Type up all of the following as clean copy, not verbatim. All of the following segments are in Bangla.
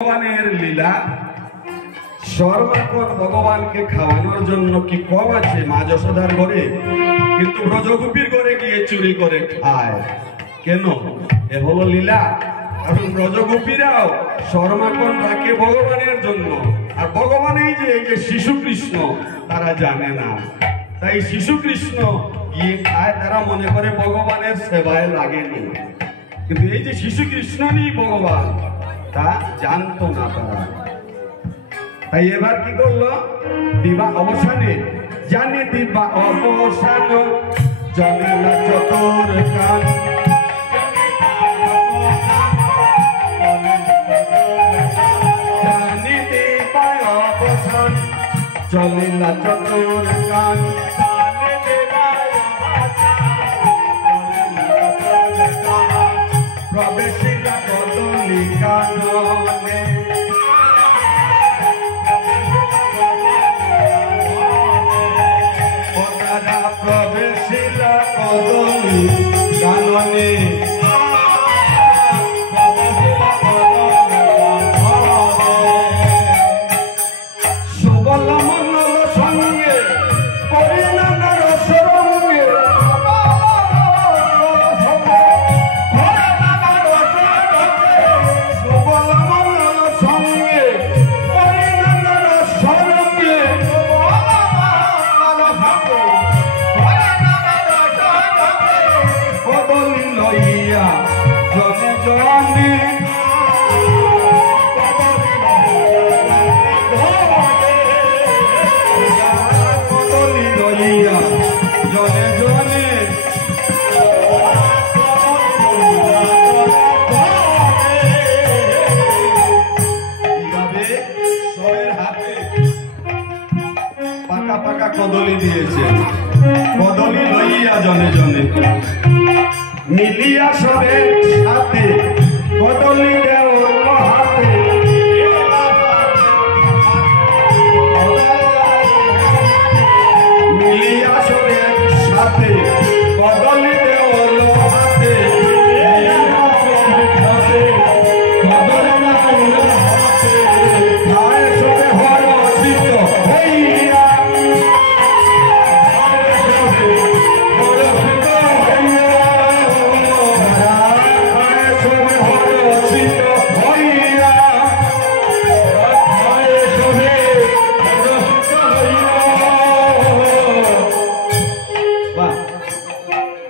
ভগবানের লীলা সর্বক্ষণ ভগবানকে খাওয়ানোর জন্য কি কম আছে মা যশোদার ঘরে, কিন্তু ব্রজগোপীর ঘরে গিয়ে চুরি করে খায় কেন? এ হলো লীলা। কারণ ব্রজগোপীরাও সর্বক্ষণ রাখে ভগবানের জন্য, আর ভগবান এই যে শিশু কৃষ্ণ তারা জানে না, তাই শিশু কৃষ্ণ গিয়ে খায়, তারা মনে করে ভগবানের সেবায় লাগেনি, কিন্তু এই যে শিশু কৃষ্ণ নেই ভগবান তা জানতো না তারা। তাই এবার কি করলো, দিবা অবসানে জানে দিবা অবসান জানে না চতুর কান, জানে দিবা অবসান চলে না চতুর কান, প্রবেশিলা কদলি কাননে ওনারা প্রবেশিলা কদলি কাননে সুবল মন্ডল সঙ্গে পরিণামের সঙ্গে কদলি দিয়েছে, কদলি লইয়া জনে জনে মিলিয়া সবে সাথে কদলি দেও হাতে, মিলিয়া সবে সাথে কদলি দেও হাতে,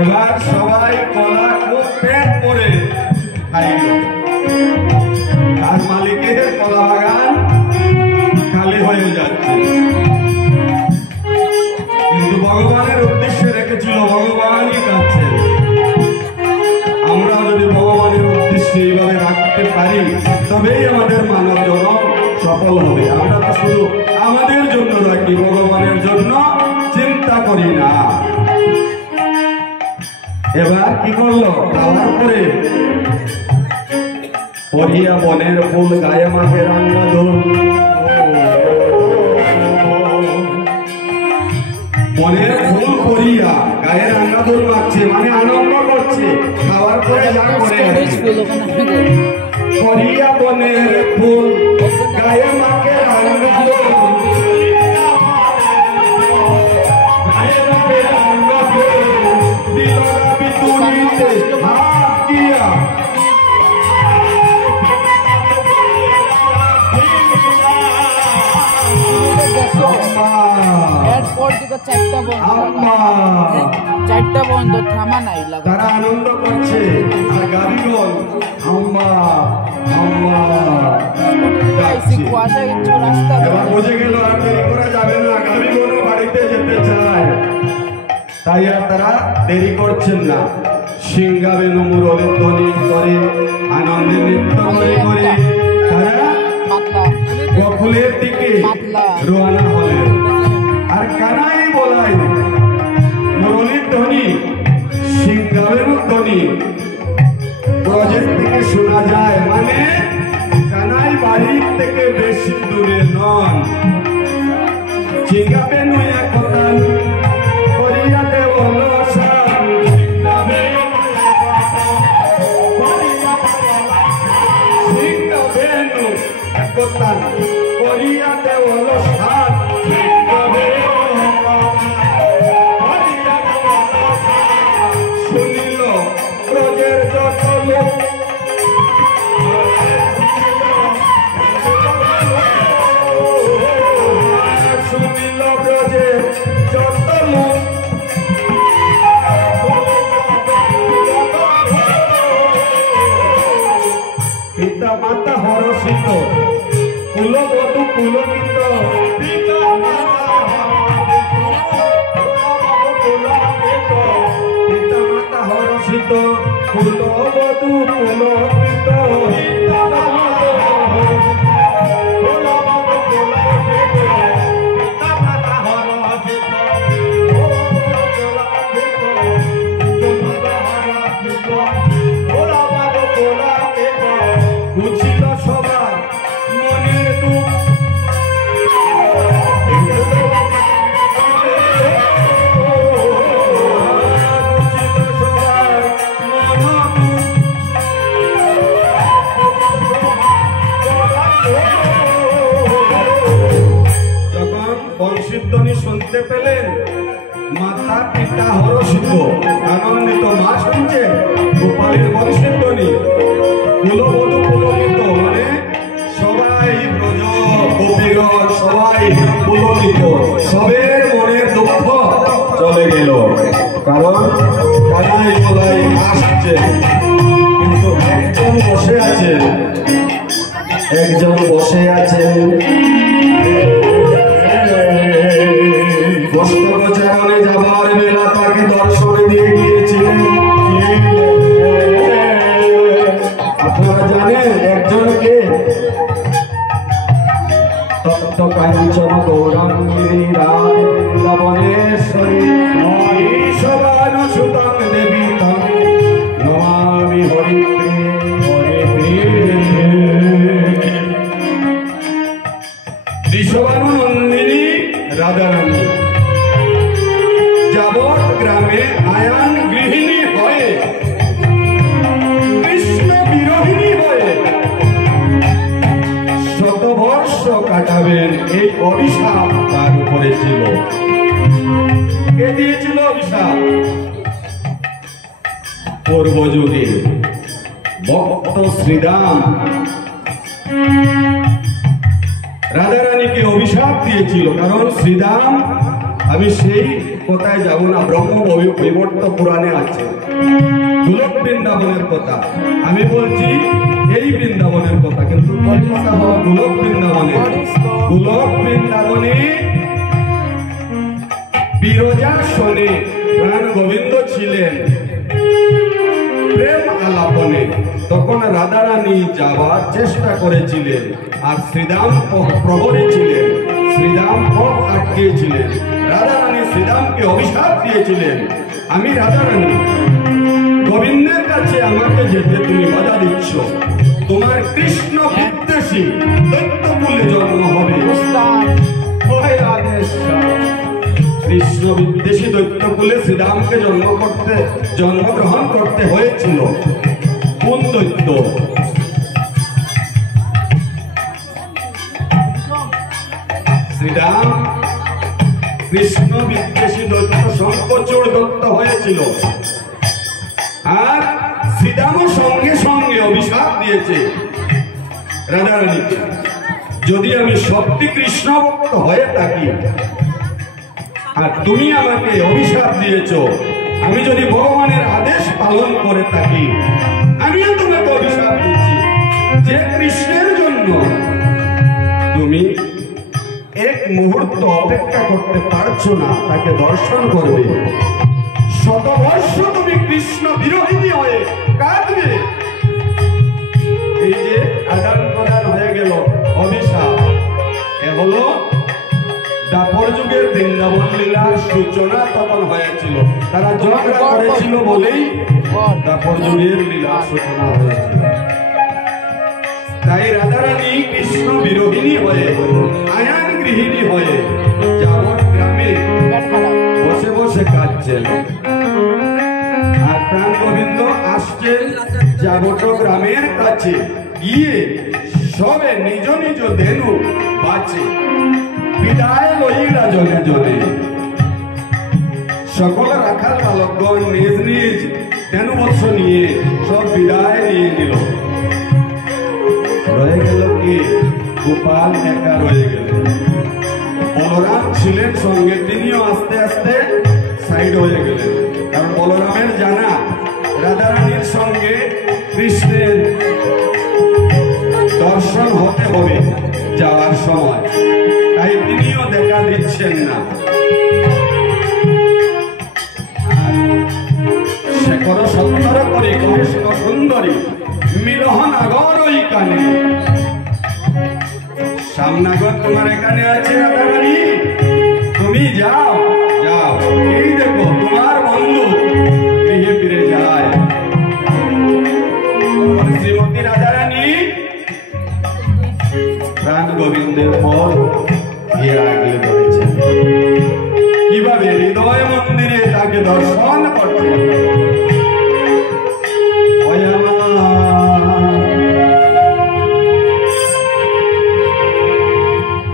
এবার সবাই কলা খুব পেট করে খাইল, আর মালিকের কলা বাগান খালি হয়ে যাচ্ছে, কিন্তু ভগবানের উদ্দেশ্যে রেখেছিল ভগবানই খাচ্ছেন। আমরা যদি ভগবানের উদ্দেশ্যে এইভাবে রাখতে পারি তবেই আমাদের মানব জন্ম সফল হবে। আমরা তো শুধু আমাদের জন্য রাখি, ভগবানের জন্য চিন্তা করি না। এবার কি করলো, খাওয়ার পরে পরিয়া বনের ফুল গায়ে মাকে রান্না ধুল, বনের ফুল পরিয়া গায়ে রান্না ধুল মাখছে, মানে আনন্দ করছে খাওয়ার পরে যা করে। পরিয়া বনের ফুল গায়ে মাকে রান্না ধুল, গায়ে মাকে রান্না ধুল দিল বিতুনিতে হাত দিয়া, চারটা বন্ধ থামা নাই, তারা আনন্দ করছে, আর গাড়িগল এবার বুঝে গেল আর দেরি করা যাবে না, গাড়িগুলো বাড়িতে যেতে চায়, তাই আর তারা দেরি করছেন না। সিংহা বেনু মুরলের ধ্বনি করে আনন্দে নৃত্য করে করে তারা গোকুলের দিকে রওনা হলেন। আর কানাই বলাই মুরলির ধ্বনি, সিংহা বেনুর ধ্বনি ব্রজের থেকে শোনা যায়, মানে কানাই বাড়ির থেকে বেশি দূরে নন। সিংহা বেনু একদান করিয়া দেব লসান, সিংহা বেনু কথা করিয়া দেওয়াল সাত শুনিল ব্রজের যত লোক শুনিল ব্রজের যত লোক পিতা মাতা হরষিত কুলবধূ পুলকিত পিতা মাতা হরষিত কুলবধূ পুলকিত বুঝিল সবার মনের দুঃখ যখন বংশীধ্বনি শুনতে পেলেন মাতা পিতা হরষিত আনন্দিত মা শুনছে গোপালের বংশীধ্বনি কুলবধূ পুলকিত মানে সবাই ব্রজ গোপীগণ সবাই পুলকিত সবের মনের দুঃখ চলে গেল কারণ কানাই বলাই আসছে কিন্তু একজন বসে আছেন গোষ্ঠগোচারণে যাবার বেলা তাকে দর্শনে দিয়ে গিয়েছিলেন আপনারা জানেন একজনকে তপ্ত কাঞ্চন গৌরাঙ্গিনী রাধে বৃন্দাবনেশ্বরী সবানুসুতং দেবী তং নমামি হরিপ্রিয়ে ঋষভানু নন্দিনী রাধারানী যাবৎ গ্রামে আয়ান গৃহিণী হয়ে কৃষ্ণ বিরোহিণী হয়ে শতবর্ষ কাটাবেন এই অভিশাপ তার উপরে ছিল কে দিয়েছিল অভিশাপ পূর্বযুগে ভক্ত শ্রীরাম রাধারানীকে অভিশাপ দিয়েছিল কারণ শ্রীরাম আমি সেই কথায় যাব না ব্রহ্ম বৈবর্ত পুরাণে আছে গোলক বৃন্দাবনের কথা আমি বলছি এই বৃন্দাবনের কথা কিন্তু কথা হলো গোলক বৃন্দাবনে বিরজাসনে প্রাণ গোবিন্দ ছিলেন প্রেম আলাপনে তখন রাধারানী যাবার চেষ্টা করেছিলেন আর শ্রীরাম প্রহরী ছিলেন শ্রীরাম পথ আটকিয়েছিলেন রাধারানী শ্রীরামকে অভিশাপ দিয়েছিলেন আমি রাধারানী গোবিন্দের কাছে আমাকে যেতে তুমি বাধা দিচ্ছ তোমার কৃষ্ণ বিদ্বেষী দৈত্যকুলে জন্ম হবে কৃষ্ণ বিদ্বেষী দৈত্যকুলে শ্রীরামকে জন্মগ্রহণ করতে হয়েছিল কোন দৈত্য শ্রীরাম কৃষ্ণ বিদ্বেষী দৈত্য শঙ্কচূড় দত্ত হয়েছিল আর শ্রীরামও সঙ্গে সঙ্গে অভিশাপ দিয়েছে রাধারানীকে যদি আমি সত্যি কৃষ্ণ ভক্ত হয়ে থাকি আর তুমি আমাকে অভিশাপ দিয়েছ আমি যদি ভগবানের আদেশ পালন করে থাকি আমিও তোমাকে অভিশাপ দিচ্ছি যে কৃষ্ণের জন্য তুমি এক মুহূর্ত অপেক্ষা করতে পারছো না তাকে দর্শন করবে শতবর্ষ তুমি কৃষ্ণ বিরোহিনী হয়ে কাঁদবে এই যে আদান প্রদান হয়ে গেল অভিশাপ এ হলো দাপর যুগের বৃন্দাবন লীলার সূচনা তখন হয়েছিল তারা ঝগড়া করেছিল বলেই দাপর যুগের লীলার সূচনা হয়েছিল তাই রাধারানী কৃষ্ণ বিরোহিনী হয়ে আয়ান গৃহিণী হয়ে যাবৎ গ্রামে বসে বসে কাঁদছেন আর প্রাণ গোবিন্দ আসছেন যাবত গ্রামের কাছে গিয়ে সবে নিজ নিজ দেনু বাঁচে বিদায় লইলা জনে জনে। সকল রাখাল বালকগণ নিজ নিজ তেনু বৎস নিয়ে সব বিদায় নিয়ে নিল। রয়ে গেল কি গোপাল একা রয়ে গেলেন। বলরাম ছিলেন সঙ্গে, তিনিও আস্তে আস্তে সাইড হয়ে গেলেন। কারণ বলরামের জানা রাধারানীর সঙ্গে কৃষ্ণের দর্শন হতে হবে যাওয়ার সময়, তাই তিনিও দেখা দিচ্ছেন না। শেখর সত্তর করে কৃষ্ণ সুন্দরী মিলহন আগর ওই কানে। সামনাগর তোমার এখানে আছে রাধারানী, তুমি যাও যাও, এই দেখো তোমার বন্ধু গৃহে ফিরে যায়। শ্রীমতী রাধারানী প্রাণ গোবিন্দের পর গিয়ে আগলে ধরেছেন। কিভাবে? হৃদয় মন্দিরে তাকে দর্শন করছেন।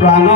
প্রাণ